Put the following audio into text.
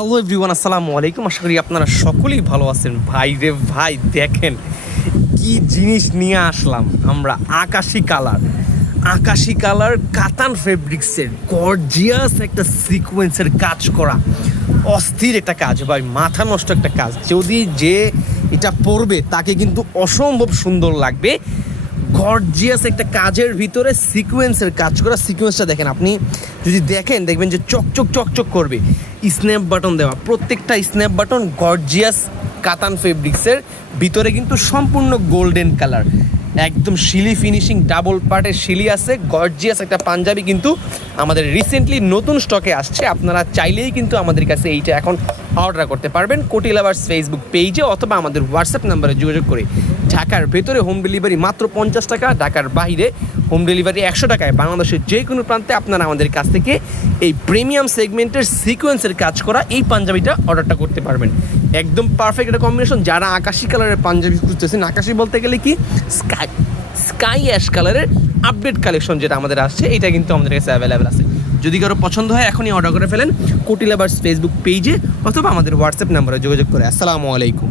Hello everyone, আসসালামু আলাইকুম। আশা করি আপনারা সকলেই ভালো আছেন। ভাই রে ভাই, দেখেন কি জিনিস নিয়ে আসলাম আমরা। আকাশি কালার কাতান ফেব্রিক্সের গর্জিয়াস একটা সিকোয়েন্সের কাজ করা, অস্থির একটা কাজ ভাই, মাথা নষ্ট একটা কাজ। যদি যে এটা পরবে তাকে কিন্তু অসম্ভব সুন্দর লাগবে। গর্জিয়াস একটা কাজের ভিতরে সিকোয়েন্সের কাজ করা। সিকোয়েন্সটা দেখেন, আপনি যদি দেখবেন যে চকচক করবে। স্ন্যাপ বাটন দেওয়া, প্রত্যেকটা স্ন্যাপ বাটন গর্জিয়াস কাতান ফেব্রিক্সের ভিতরে কিন্তু সম্পূর্ণ গোল্ডেন কালার, একদম শিলি ফিনিশিং, ডাবল পার্টের শিলি আছে। গর্জিয়াস একটা পাঞ্জাবি কিন্তু আমাদের রিসেন্টলি নতুন স্টকে আসছে। আপনারা চাইলেই কিন্তু আমাদের কাছে এইটা এখন অর্ডার করতে পারবেন কোটি লাভার্স ফেসবুক পেজে অথবা আমাদের হোয়াটসঅ্যাপ নাম্বারে যোগাযোগ করে। ঢাকার ভেতরে হোম ডেলিভারি মাত্র 50 টাকা, ঢাকার বাইরে হোম ডেলিভারি 100 টাকায়। বাংলাদেশের যে কোনো প্রান্তে আপনারা আমাদের কাছ থেকে এই প্রিমিয়াম সেগমেন্টের সিকোয়েন্সের কাজ করা এই পাঞ্জাবিটা অর্ডারটা করতে পারবেন। একদম পারফেক্ট একটা কম্বিনেশন। যারা আকাশি কালারের পাঞ্জাবি খুঁজতেছেন, আকাশি বলতে গেলে কি স্কাই অ্যাশ কালারের আপডেট কালেকশন যেটা আমাদের আসছে, এটা কিন্তু আমাদের কাছে অ্যাভেলেবেল আছে। যদি কারো পছন্দ হয় এখনই অর্ডার করে ফেলেন কোটি লাভার্স ফেসবুক পেজে অথবা আমাদের হোয়াটসঅ্যাপ নাম্বারে যোগাযোগ করে। আসসালামু আলাইকুম।